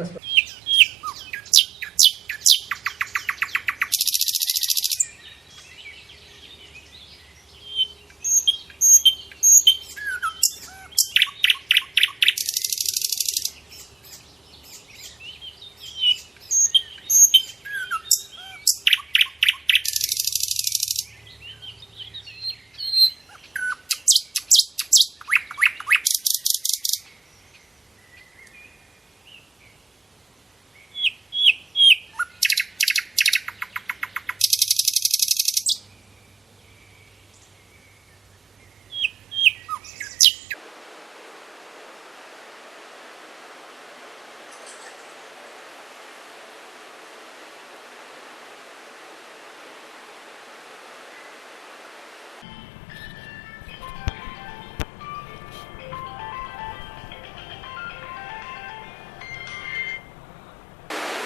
Christmas.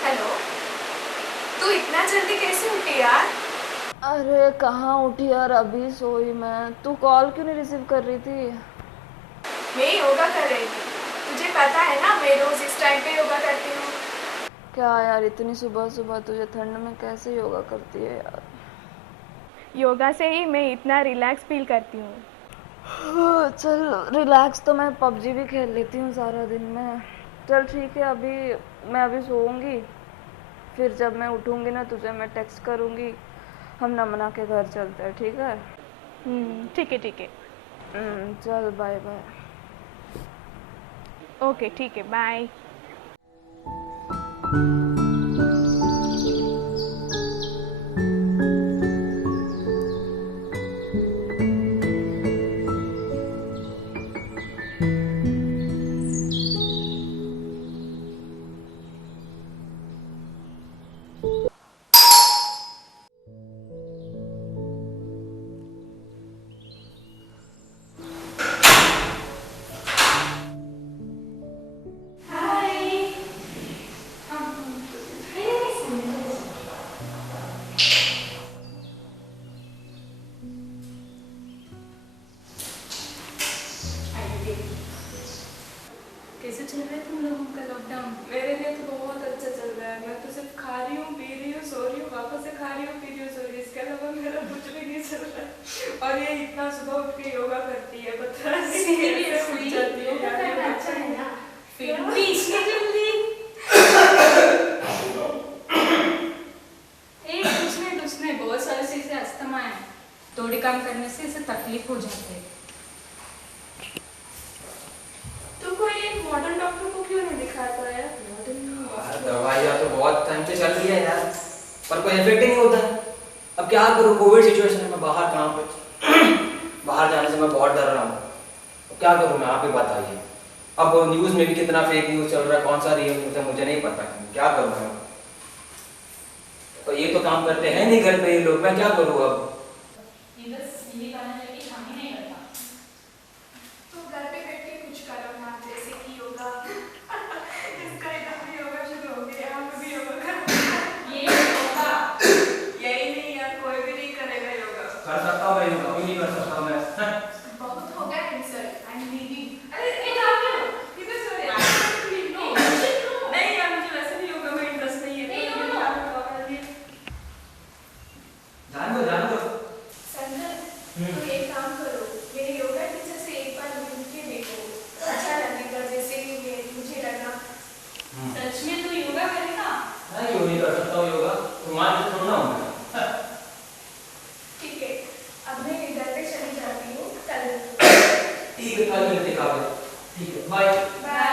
Hello. तू इतना जल्दी कैसे उठी यार? अरे कहाँ उठी यार, अभी सोई मैं। तू कॉल क्यों नहीं रिसीव कर रही थी? मैं योगा कर रही थी। तुझे पता है ना, मैं रोज इस टाइम पे योगा करती हूँ। क्या यार, इतनी सुबह सुबह तुझे ठंड में कैसे योगा करती है यार? योगा से ही मैं इतना रिलैक्स फील करती हूँ। चल रिलैक्स तो मैं पबजी भी खेल लेती हूँ सारा दिन में। चल ठीक है, अभी सोऊंगी, फिर जब मैं उठूंगी ना तुझे मैं टेक्स्ट करूंगी। हम नमना के घर चलते हैं, ठीक है? ठीक है ठीक है। चल बाय बाय। ओके ठीक है, बाय। कैसे चल रहा है तुम लोगों का लॉकडाउन? मेरे लिए तो बहुत अच्छा चल रहा है। मैं तो सिर्फ खा रही हूँ, पी रही हूँ, सो रही हूँ, वापस से खा रही हूँ, पी रही हूँ, सो रही हूँ। इसके अलावा मेरा कुछ भी नहीं चल रहा है। और ये इतना सुबह उठ के योगा करती है, पता नहीं कैसे उठ जाती है यार, ये अच्छा है ना? फिर भी इतनी जल्दी? कुछ नहीं, बहुत सारे से इसे अस्थमा है। थोड़ी काम करने से इसे तकलीफ हो जाती है। तो कोई एक मॉडर्न डॉक्टर को क्यों नहीं दिखाता है? दवाइयाँ तो बहुत टाइम से चल रही है यार, पर कोई इफेक्ट ही नहीं होता है। अब क्या करूँ, कोविड सिचुएशन में बाहर कहाँ पे बाहर जाने से मैं बहुत डर रहा हूँ। अब क्या करूँ मैं, आप ही बताइए। अब न्यूज़ में भी कितना फेक न्यूज़ चल रहा है, कौन सा रियल न्यूज़ है मुझे नहीं पता। क्या करूँ मैं? तो ये तो काम करते हैं नहीं घर पे ये लोग, मैं क्या करूँ अब? ये खाना जाके काम ही नहीं करता। तो घर पे बैठ के कुछ करो ना, जैसे कि योगा। इसका इधर भी योगा शुरू हो गया, यहाँ पे भी योगा करो। ये होगा। यही नहीं यार, कोई भी नहीं करेगा योगा। कर सकता हूँ मैं योगा, क्यों नहीं कर सकता मैं? बहुत हो गया इंसल्ट। I am leaving. अरे ये क्या कर रहे हो? किधर सो रहे हो? नहीं यार, मुझे वैसे भी योगा में इंटरेस्ट नहीं है। नहीं, तो नो, ये नो। क्या बताओ ये? जान दो। संजय, तो एक काम करो, मेरे योगा टीचर से एक बार मिल के देखो, अच्छा लगेगा जैसे कि मुझे लगा। सच में तू योगा करेगा? मैं क्यों नहीं कर सकता हूँ योगा, तुम्हारे से थोड़ा हूँ मैं। ठीक है, अब मैं घर पे चली जाती हूँ, कल। ठीक है, कल मिलते हैं। ठीक है, बाय। बाय।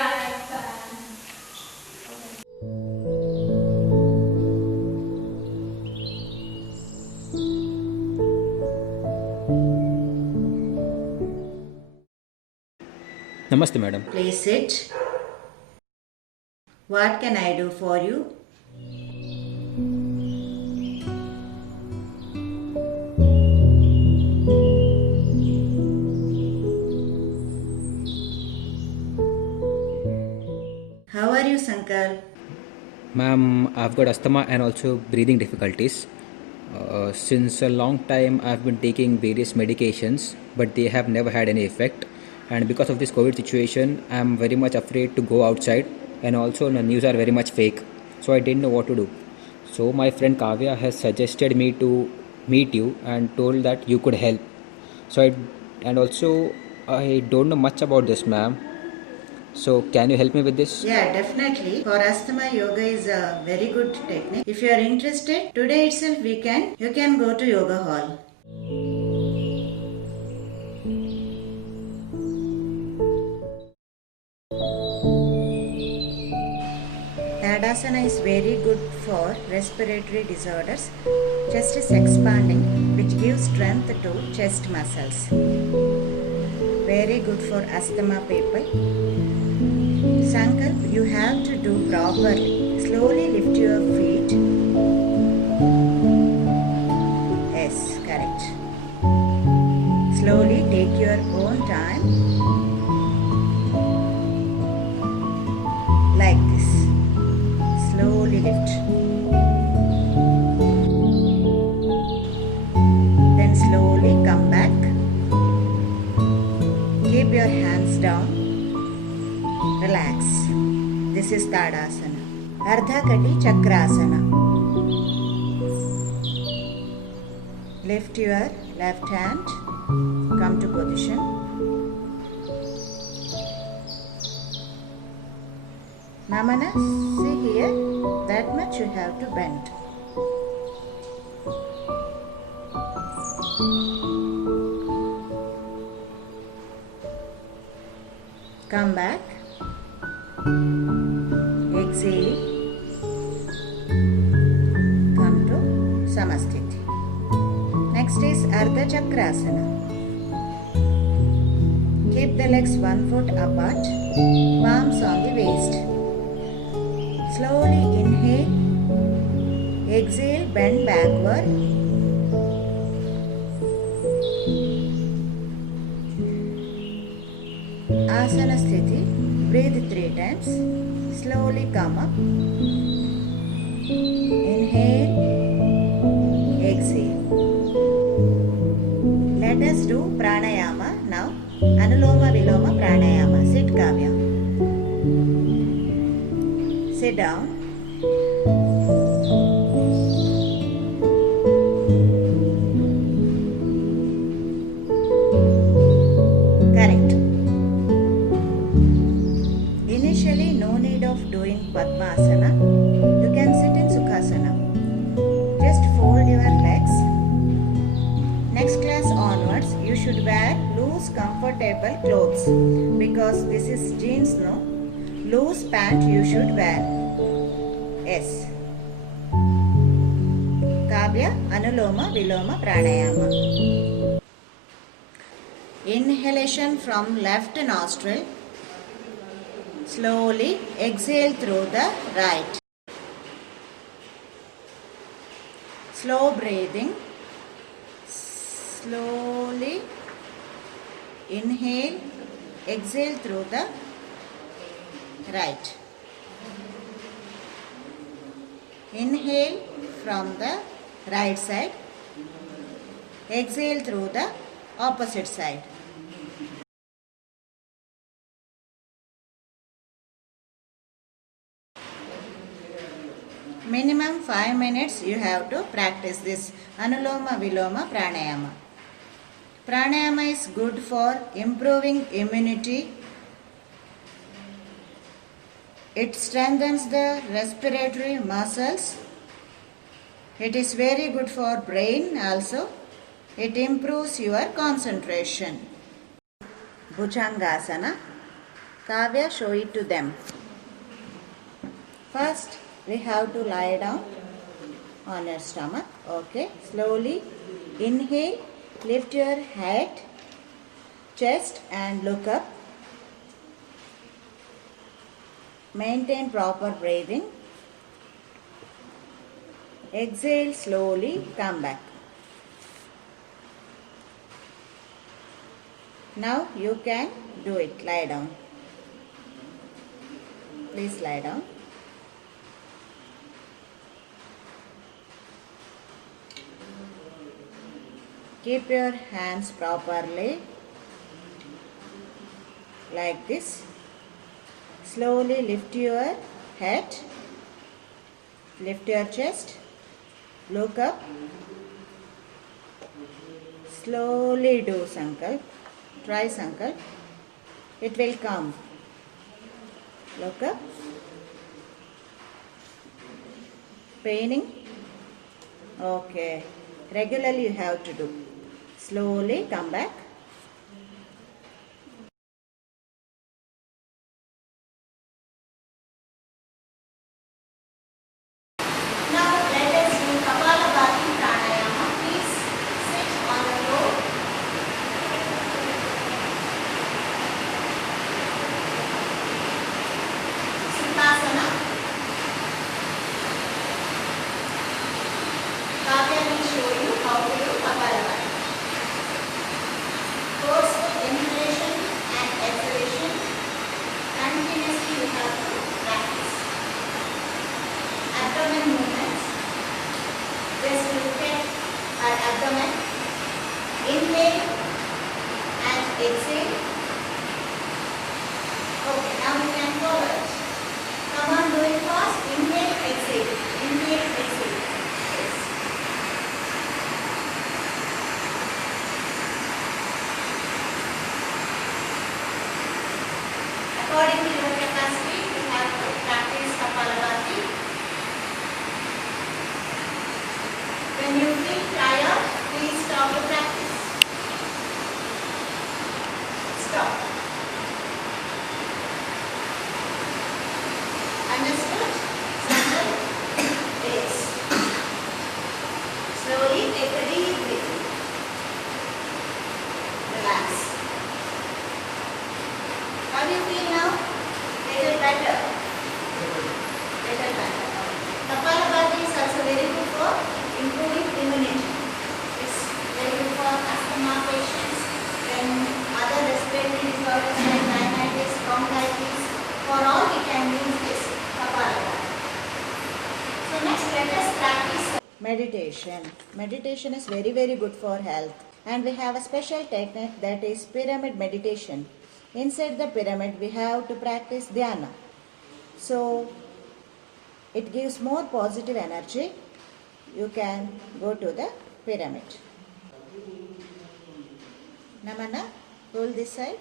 नमस्ते madam. Please sit. What can I do for you? How are you, Sankar? Ma'am, I've got asthma and also breathing difficulties. Since a long time, I've been taking various medications, but they have never had any effect. And because of this COVID situation, I'm very much afraid to go outside. and also the news are very much fake. So I didn't know what to do. So my friend Kavya has suggested me to meet you and told that you could help. So and also I don't know much about this, ma'am. So can you help me with this? Yeah, definitely. For asthma, yoga is a very good technique. If you are interested, today itself you can go to yoga hall. Tadasana is very good for respiratory disorders. Chest is expanding, which gives strength to chest muscles. Very good for asthma people. Sankalp, you have to do properly. Slowly lift your feet. Yes, correct. Slowly take your own time. Like this. Slowly lift. Then slowly come back. Keep your hands down. Relax. This is Tadasana. Ardha Kati Chakrasana. Lift your left hand. Come to position. Namana, see here. That much you have to bend. Come back. Exhale. Come to Samasthiti. Next is Ardha Chakrasana. Keep the legs 1 foot apart, palms on the waist. Slowly inhale. Exhale, bend backward. Asana Sthiti. Breathe 3 times. Slowly come up. Inhale. Exhale. Let us do pranayama now. Anuloma Viloma pranayama. Sit, Kavya. Sit down. Correct. Initially, no need of doing Padmasana. You can sit in Sukhasana. Just fold your legs. Next class onwards, you should wear loose, comfortable clothes because this is jeans, no? Loose pant you should wear. Yes. Kavya, Anuloma, Viloma, Pranayama. Inhalation from left nostril. Slowly exhale through the right. Slow breathing. Slowly inhale, exhale through the right. Inhale from the right side. Exhale through the opposite side. Minimum 5 minutes you have to practice this Anuloma Viloma Pranayama. Pranayama is good for improving immunity. It strengthens the respiratory muscles. It is very good for brain also. It improves your concentration. Bhujangasana. Kavya, show it to them. First, we have to lie down on your stomach. Okay. Slowly inhale, lift your head, chest and look up. Maintain proper breathing. Exhale slowly, come back. Now you can do it. Lie down. Please lie down. Keep your hands properly like this. Slowly lift your head, lift your chest, look up. Slowly do Sankalp. Try Sankalp. It will come. Look up. Paining? Okay. Regularly you have to do. Slowly come back. Now let us do Kapalabhati Pranayama. Please sit on the floor. Sukhasana. Kavya will show you how to do Kapalabhati. Forceful inhalation and exhalation. Continuously you have to practice. Abdomen movements. Just look at our abdomen. Inhale and exhale. Okay, now we can forward. Come on, do it fast. Inhale, exhale. Inhale, exhale. Yes. According to your capacity, you have to practice Kapalabhati. When you feel tired, please stop the practice. Stop. Understood? Sankalp? Yes. Slowly take a deep breath. Relax. How do you feel now? Little better. Little better. Kapalabhati is also very good for improving immunity. It's very good for asthma patients, then other respiratory disorders like rhinitis, bronchitis. For all we can use this Kapalabhati. So next let us practice meditation. Meditation is very good for health, and we have a special technique, that is pyramid meditation. Inside the pyramid we have to practice dhyana. So it gives more positive energy. You can go to the pyramid. Namana, pull this side.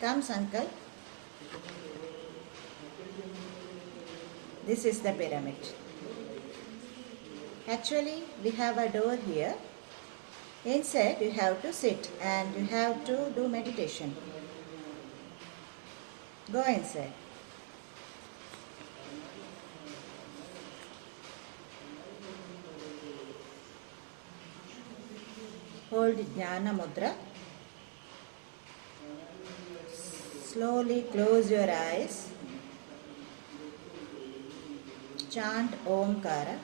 Come Sankalp. This is the pyramid. Actually, we have a door here. Inside you have to sit and you have to do meditation. Go inside. Hold Jnana Mudra. Slowly close your eyes. Chant Omkara.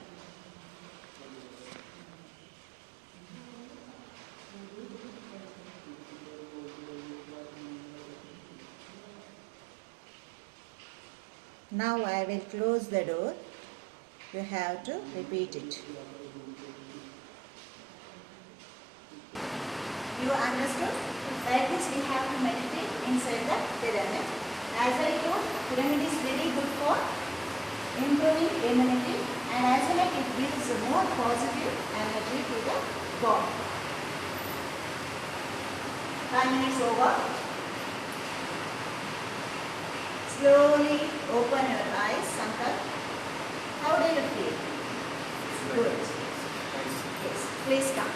Now I will close the door. You have to repeat it. You understood? Like this we have to meditate inside the pyramid. As I told, pyramid is very good for improving immunity, and as well as it gives more positive energy to the body. 5 minutes over. Slowly open your eyes, Sankalp. How do you feel? Good. Yes, please come.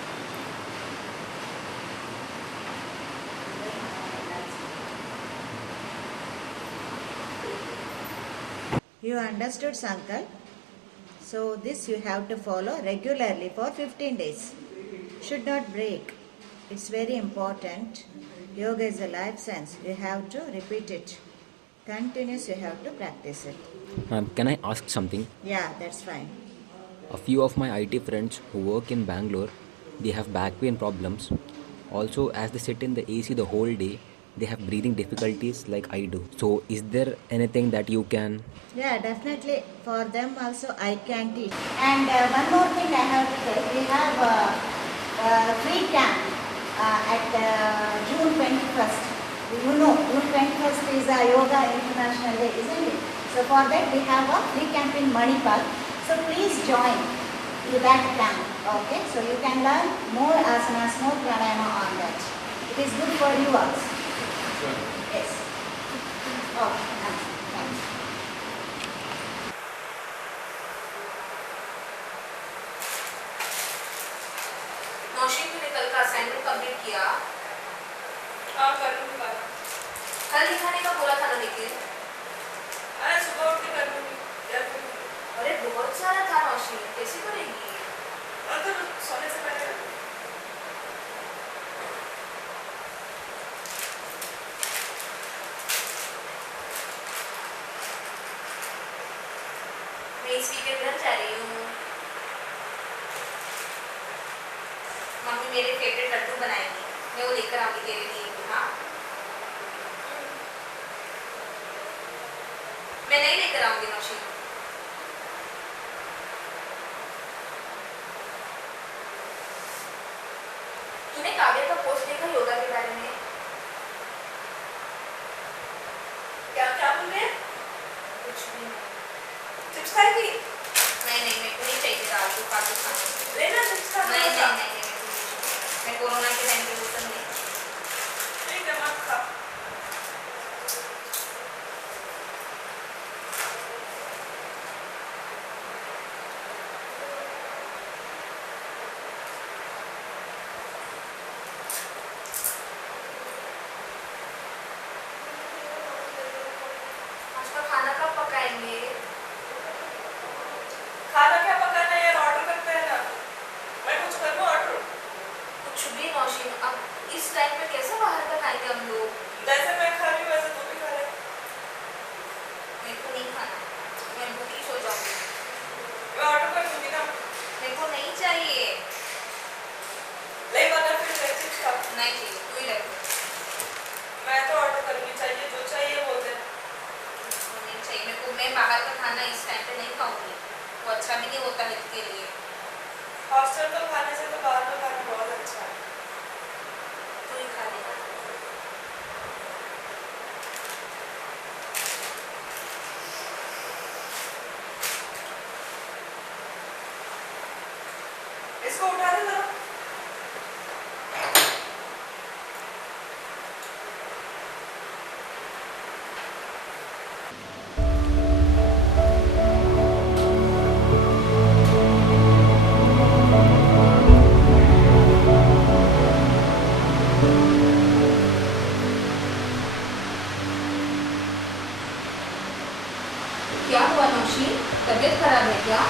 You understood, Sankalp? So this you have to follow regularly for 15 days. Should not break. It's very important. Yoga is a life science. You have to repeat it. Continuous, you have to practice it. Ma'am, can I ask something? Yeah, that's fine. A few of my IT friends who work in Bangalore, they have back pain problems. Also, as they sit in the AC the whole day, they have breathing difficulties like I do. So, is there anything that you can? Yeah, definitely. For them also I can teach. And one more thing I have to tell. We have a free camp at June 21st. You know, June 21st is a Yoga International Day, isn't it? So for that we have a free camp in Manipal. So please join that camp. Okay, so you can learn more asanas, more pranayama on that. It is good for you also. Yes. Okay, thanks. Naushin तूने कल का assignment complete किया? हाँ कर लूँगा। कल दिखाने का बोला था ना लेकिन। अरे सुबह उठ के कर लूँगी। अरे बहुत सारा था नौशीन, कैसे करेगी? तो सोने से पहले मैं इस वीकेंड घर जा रही हूँ। मम्मी मेरे फेवरेट लड्डू बनाएंगी, मैं वो लेकर आऊंगी तेरे लिए। हाँ, मैं नहीं लेकर आऊंगी नौशीन। तूने काव्या का पोस्ट देखा योगा के बारे में? क्या क्या बोल रहे हैं? कुछ भी नहीं। चिप्स खाएगी? नहीं नहीं, मेरे को नहीं चाहिए आलू काजू खाना। लेना चिप्स खा। नहीं नहीं नहीं, मैं कोरोना के टाइम पे वो सब नहीं। नहीं दिमाग खा। आज का खाना कब पकाएंगे? खाना क्या पकाना है यार, ऑर्डर करते हैं ना। मैं कुछ कर लूँ ऑर्डर? कुछ भी नौशीन, अब इस टाइम पे कैसे बाहर का खाएंगे हम लोग? जैसे मैं खा रही हूँ वैसे तू भी खा ले। मेरे को नहीं खाना, मैं भूखी सो जाऊंगी। मैं ऑर्डर कर दूँगी ना। मेरे को नहीं चाहिए। ले बना फिर ले चिप्स खा। नहीं चाहिए, तू ही रख। मैं तो ऑर्डर करूँगी, चाहिए जो चाहिए बोल दे। नहीं चाहिए मेरे को, मैं बाहर का खाना इस टाइम पे नहीं खाऊंगी, वो अच्छा भी नहीं होता हेल्थ के लिए। हॉस्टल का खाने से तो बाहर का खाना बहुत अच्छा है। तू ही खा लेना। इसको उठा दे जरा। क्या हुआ नौशीन, तबीयत खराब है क्या?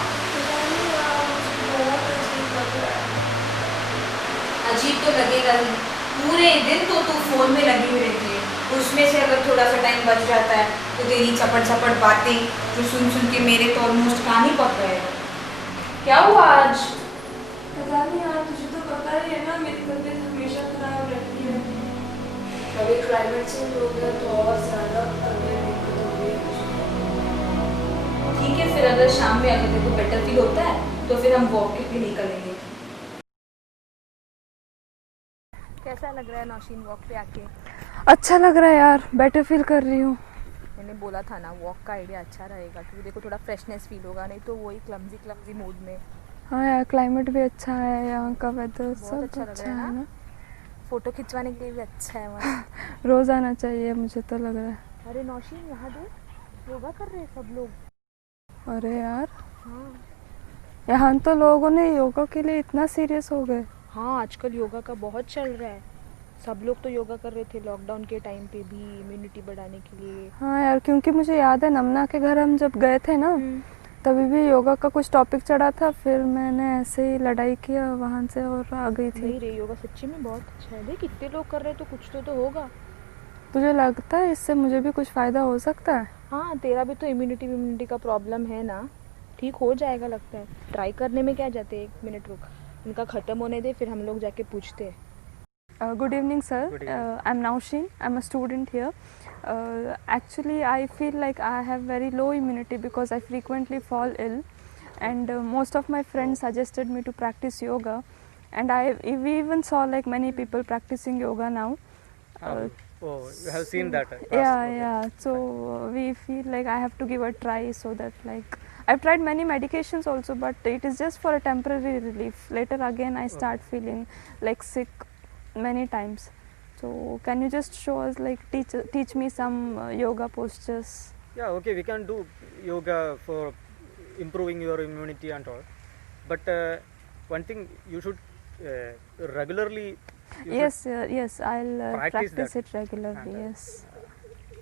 अजीब तो लगेगा ही, पूरे दिन तो तू फोन में लगी हुई रहती है। उसमें से अगर थोड़ा सा टाइम बच जाता है तो तेरी चपट चपट बातें जो सुन सुन के मेरे तो ऑलमोस्ट कान ही पक गए। क्या हुआ आज? पता नहीं यार, तुझे तो पता ही है ना मेरी तबीयत हमेशा खराब रहती है। कभी क्लाइमेट चेंज हो गया तो और ज़्यादा तबीयत दिक्कत हो गई है। ठीक है, फिर अगर शाम में अगर तेरे को बेटर फील होता है तो फिर हम वॉक के लिए निकलेंगे। कैसा लग रहा है नौशीन वॉक पे आके? अच्छा लग रहा है यार, बेटर फील कर रही हूँ। मैंने बोला था ना वॉक का आइडिया अच्छा रहेगा, क्योंकि देखो थोड़ा फ्रेशनेस फील होगा, नहीं तो वही क्लमजी मूड में। हाँ यार, क्लाइमेट भी अच्छा है, यहाँ का वेदर बहुत सब अच्छा लग अच्छा रहा है है ना? ना। फोटो खिंचवाने के लिए भी अच्छा है मस्त। रोज आना चाहिए मुझे तो लग रहा है। अरे नौशीन यहाँ देख, योगा कर रहे हैं सब लोग। अरे यार, हाँ यहाँ तो लोगों ने योगा के लिए इतना सीरियस हो गए। हाँ, आजकल योगा का बहुत चल रहा है। सब लोग तो योगा कर रहे थे लॉकडाउन के टाइम पे भी, इम्यूनिटी बढ़ाने के लिए। हाँ यार, क्योंकि मुझे याद है नमना के घर हम जब गए थे ना, तभी भी योगा का कुछ टॉपिक चढ़ा था, फिर मैंने ऐसे ही लड़ाई किया वहाँ से और आ गई थी। नहीं रे, योगा सच्ची में बहुत अच्छा है। देख कितने लोग कर रहे हैं, तो कुछ तो होगा। तुझे लगता है इससे मुझे भी कुछ फ़ायदा हो सकता है? हाँ, तेरा भी तो इम्यूनिटी का प्रॉब्लम है ना, ठीक हो जाएगा लगता है। ट्राई करने में क्या जाते है, 1 मिनट रुक, उनका ख़त्म होने दे, फिर हम लोग जाके पूछते हैं। Good evening, sir. I'm Naushin. I'm a student here. Actually, I feel like I have very low immunity because I frequently fall ill, and most of my friends suggested me to practice yoga, and we even saw like many people practicing yoga now. Oh, you have seen that class. Yeah, Okay. yeah. So we feel like I have to give a try, so that like I've tried many medications also, but it is just for a temporary relief. Later again I start feeling like sick many times. So can you just show us, like teach me some yoga postures? Yeah, okay, we can do yoga for improving your immunity and all. But one thing, you should regularly. Yes, yes, I'll practice practice that. it regularly. And, Yes.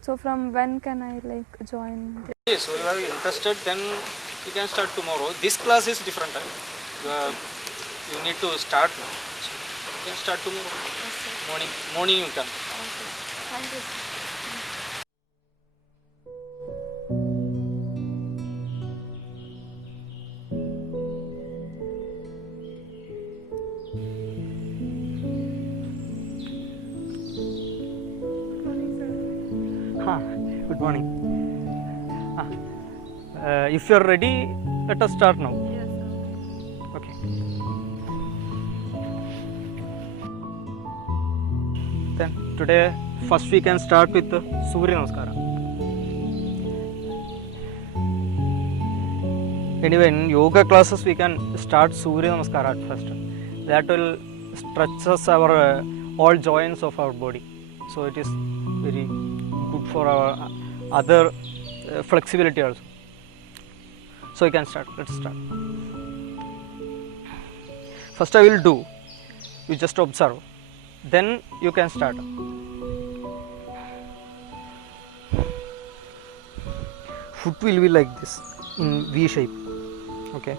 So from when can I like join? Yes, so you are interested, then you can start tomorrow. This class is different. You need to start now. So you can start tomorrow. Morning you can. Thank you. Good morning. If you are ready, let us start now. Yes. Okay. Then today, first we can start with the Surya Namaskara. Anyway, in yoga classes we can start Surya Namaskara at first. That will stretches our all joints of our body. So it is very good for our other flexibility also. So you can start. Let's start. First I will do. You just observe. Then you can start. Foot will be like this in V shape. Okay.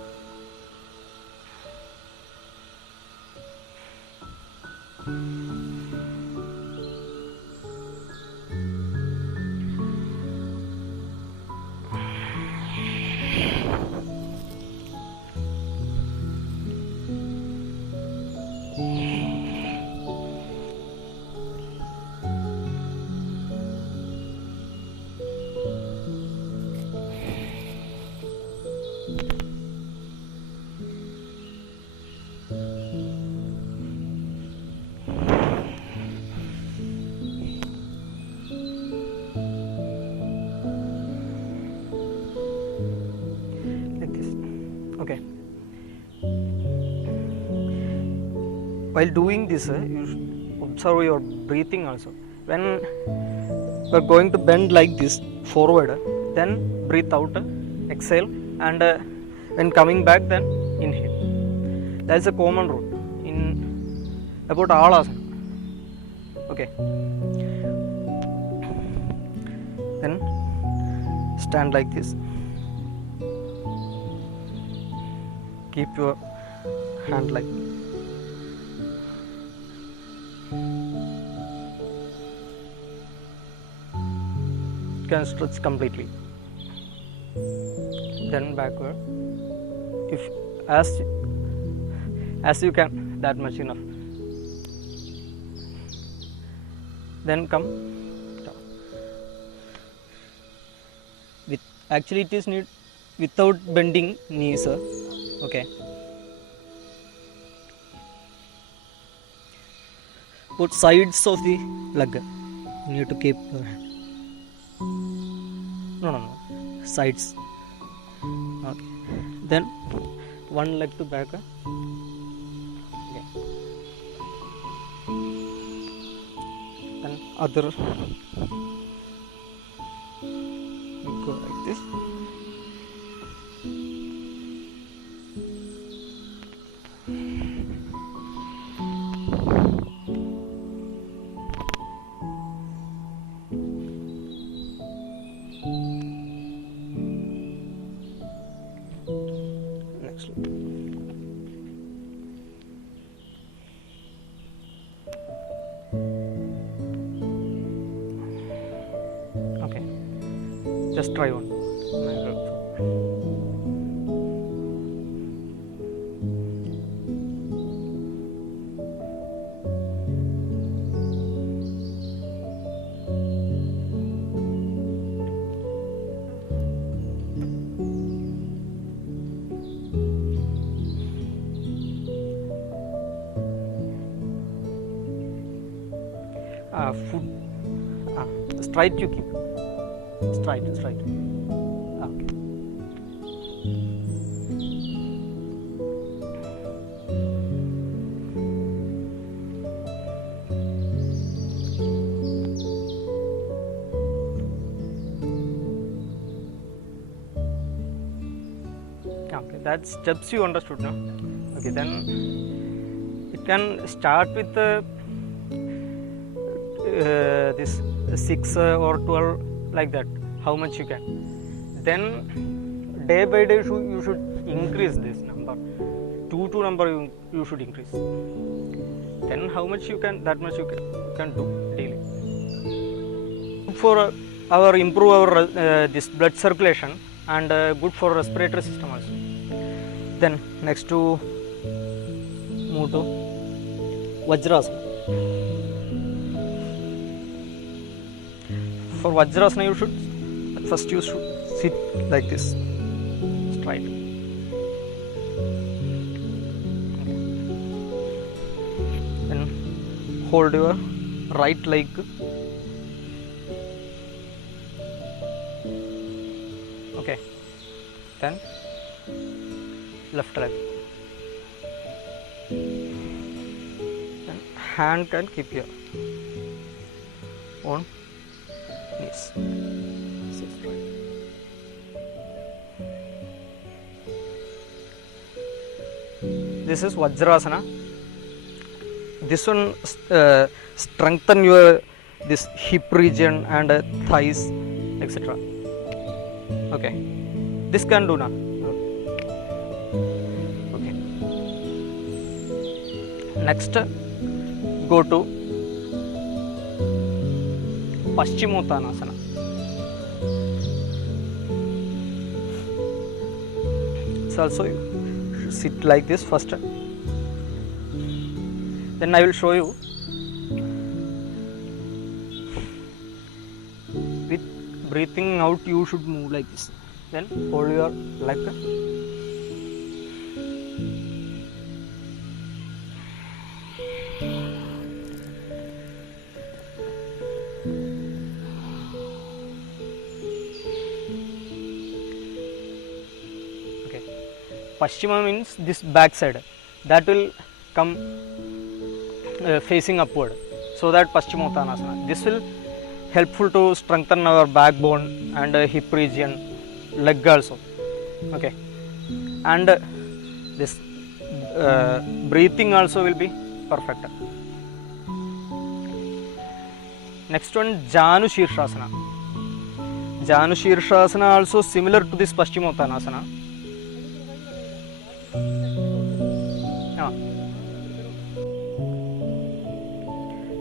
Like this. Okay. While doing this, you should observe your breathing also. When you are going to bend like this forward, then breathe out, exhale, and when coming back, then inhale. That is a common rule in about all asana. Okay. Then stand like this. Keep your hand like you can stretch completely. Then backward. If as you can, that much enough. Then come down. Actually it is need without bending knees. Okay. Put sides of the leg. You need to keep your hand. No. Sides. Okay. Then one leg to back. Okay. Then other. You go like this. Next. Okay. Just try one. straight you keep. Straight. Okay. Okay, that steps you understood now. Okay, then it can start with this 6 or 12 like that, how much you can. Then day by day you should increase this number. 2 number you should increase. Then how much you can, that much you can do daily. For our improve our this blood circulation and good for respiratory system also. Then next to move to Vajrasana. For Vajrasana you should sit like this, straight. Then hold your right leg. Okay. Then left leg. Then hand can keep here on knees. Sit straight. This is Vajrasana. This one strengthen your this hip region and thighs, etc. Okay, this can do now. Okay, next go to Paschimottanasana. So also you should sit like this first. Then I will show you with breathing out you should move like this. Then hold your leg. Okay. Paschima means this back side. That will come facing upward, so that Paschimottanasana. This will helpful to strengthen our backbone and hip region, leg also. Okay, and this breathing also will be perfect. Next one, Janu Shirshasana. Janu Shirshasana also similar to this Paschimottanasana.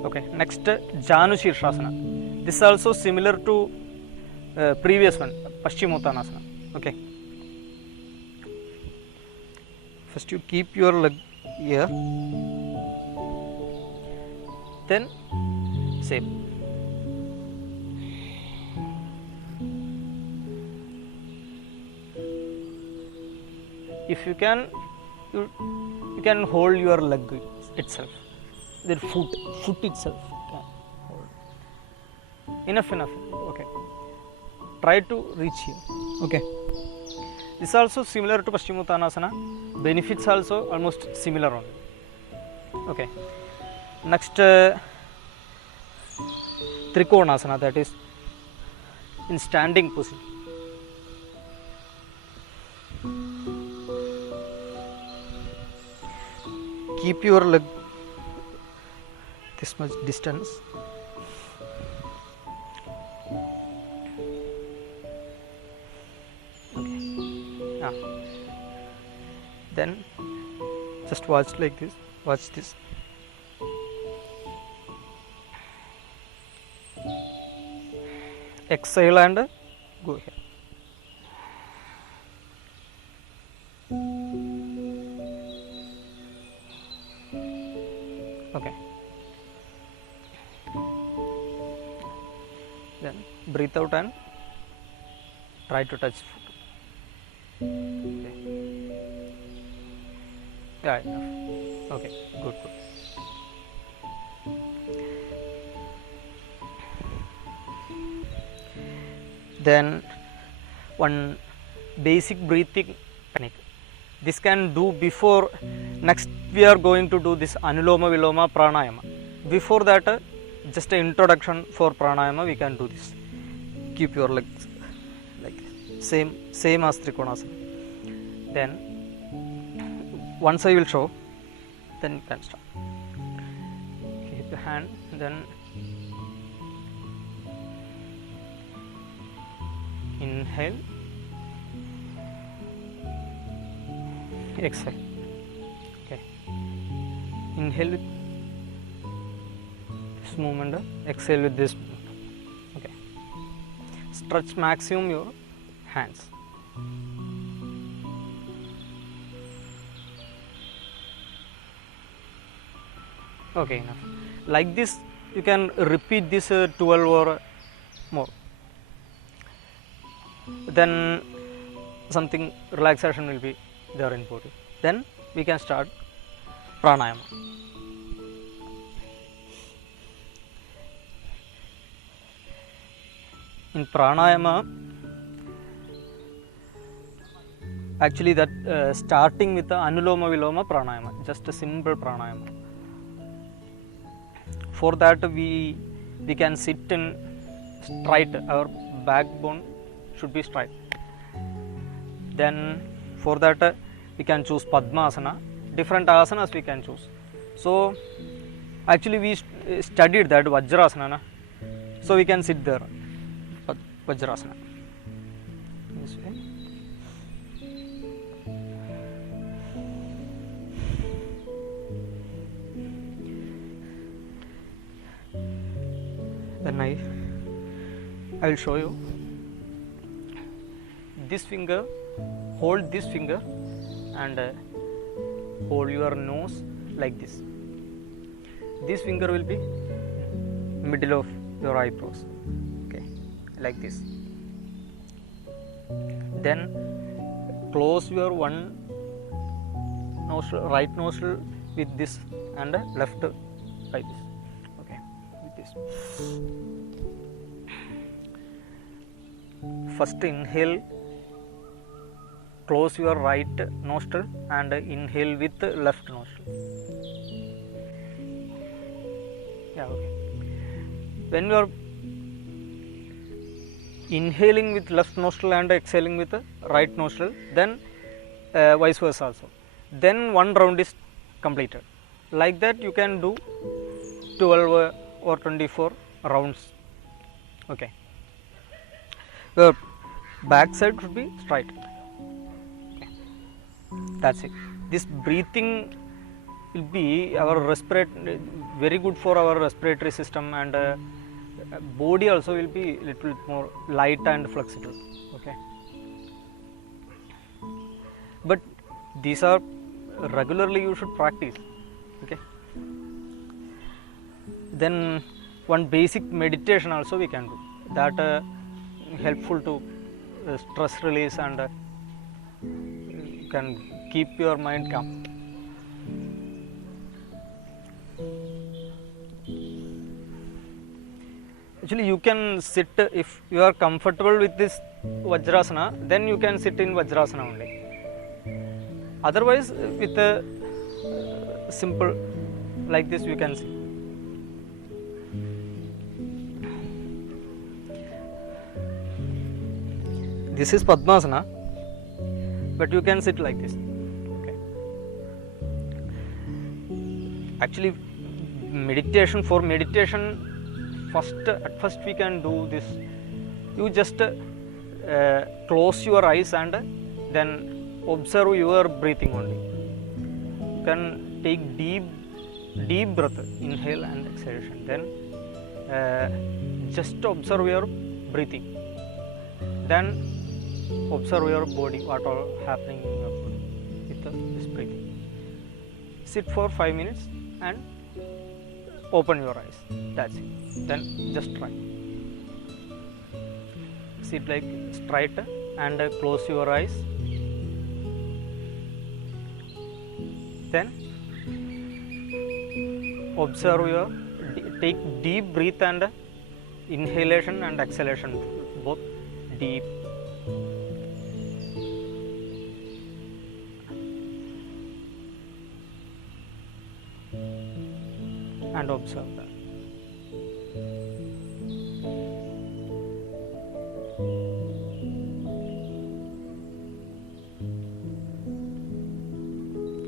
Okay, next Janu Shirshasana. This is also similar to previous one, Paschimottanasana. Okay. First you keep your leg here. Then same. If you can, you can hold your leg itself. The foot itself can hold. Enough. Okay. Try to reach here. Okay. This is also similar to Paschimottanasana. Benefits also almost similar only. Okay. Next Trikonasana, that is in standing position. Keep your leg this much distance. Okay. Then just watch like this. Watch this. Exhale and go here. Okay. Then breathe out and try to touch foot. Okay. Yeah, enough. Okay, good. Then one basic breathing technique. This can do before. Next we are going to do this Anuloma Viloma Pranayama. Before that, just an introduction for pranayama we can do this. Keep your legs like same as Trikonasana. Then once I will show, then you can start. Keep the hand, then inhale, exhale. Okay, inhale with this movement, exhale with this movement. Okay, stretch maximum your hands. Okay, enough. Like this you can repeat this 12 or more. Then something relaxation will be there in body. Then we can start pranayama. In pranayama, actually that starting with the Anuloma Viloma Pranayama, just a simple pranayama. For that we can sit in straight, our backbone should be straight. Then for that we can choose Padmasana, different asanas we can choose. So actually we studied that Vajrasana, so we can sit there, Vajrasana. This way. Then I will show you. This finger, hold this finger and hold your nose like this. This finger will be middle of your eyebrows. Okay, like this. Then close your one nostril, right nostril with this and left like this. Okay, with this. First inhale, close your right nostril and inhale with left nostril. Yeah, okay. When you are inhaling with left nostril and exhaling with right nostril, then vice versa also. Then one round is completed. Like that you can do 12 or 24 rounds. Okay. Your back side should be straight. Okay. That's it. This breathing will be our very good for our respiratory system, and body also will be little more light and flexible. Okay. But these are regularly you should practice. Okay. Then one basic meditation also we can do, that helpful to stress release and can keep your mind calm. Actually you can sit, if you are comfortable with this Vajrasana, then you can sit in Vajrasana only. Otherwise with a simple like this you can sit. This is Padmasana, but you can sit like this. Okay. Actually meditation, at first we can do this. You just close your eyes and then observe your breathing only. You can take deep breath, inhale and exhalation. Then just observe your breathing. Then observe your body, what all happening in your body with this breathing. Sit for 5 minutes and open your eyes. That's it. Then just try. Sit like straight and close your eyes. Then observe your, take deep breath and inhalation and exhalation, both deep. And observe that.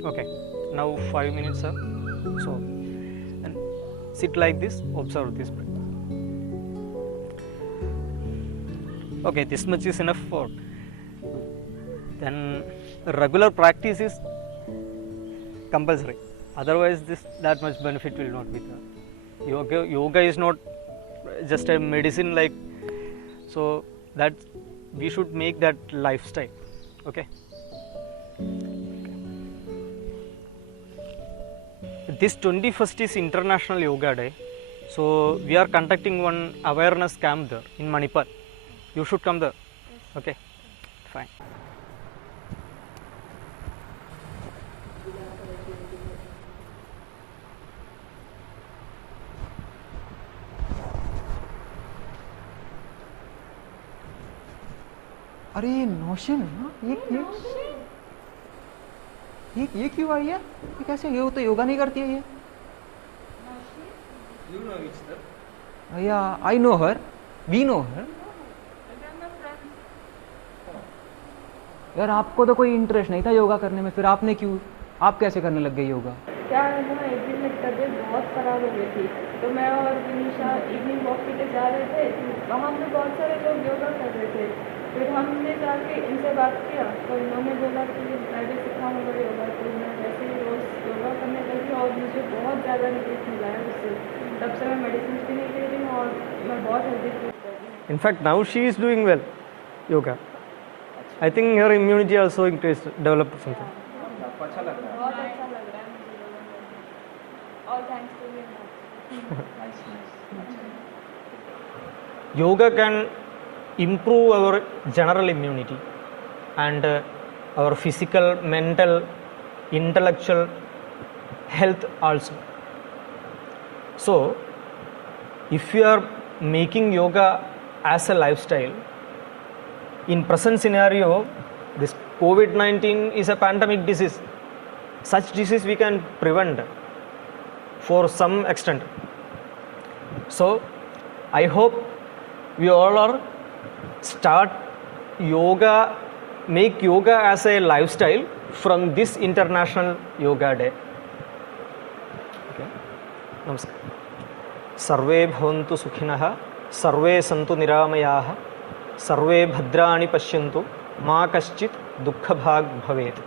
Okay, now 5 minutes up. So, and sit like this, observe this breath. Okay, this much is enough for. Then regular practice is compulsory. Otherwise, that much benefit will not be there. Yoga is not just a medicine, like, so that we should make that lifestyle. Okay. This 21st is International Yoga Day, so we are conducting one awareness camp there in Manipal. You should come there. Okay, fine. अरे नौशन, ये क्यों आई है? ये कैसे? ये तो योगा नहीं करती है ये. You know each other? Yeah, I know her. We know her. यार आपको तो कोई इंटरेस्ट नहीं था योगा करने में, फिर आपने क्यों, आप कैसे करने लग गई योगा? क्या है ना, एक दिन मेरी तबीयत बहुत ख़राब हो गई थी, तो मैं और विनीशा इवनिंग वॉक के लिए जा रहे थे. वहाँ पे बहुत सारे लोग योगा कर रहे थे. फिर हमने जाके इनसे बात किया, तो इन्होंने बोला कि मैं भी सिखाऊंगा योगा. तो मैं वैसे ही रोज़ योगा करने लगी और मुझे बहुत ज़्यादा रिलीफ मिला है उससे. तब से मैं मेडिसिन भी नहीं ले रही हूँ और मैं बहुत हेल्दी फील कर रही हूँ. In fact, now she is doing well, yoga. I think her immunity also increased, developed something. बहुत अच्छा लग रहा है मुझे योगा करके. और thanks to you. Yoga can improve our general immunity and our physical, mental, intellectual health also. So, if you are making yoga as a lifestyle, in present scenario, this COVID-19 is a pandemic disease. Such disease we can prevent for some extent. So, I hope we all are start yoga, make yoga as a lifestyle from this International Yoga Day. Okay. Namaskar. सर्वे भवन्तु सुखिनः, सर्वे सन्तु निरामयाः, सर्वे भद्राणि पश्यन्तु, मा कश्चित् दुःखभाग् भवेत्.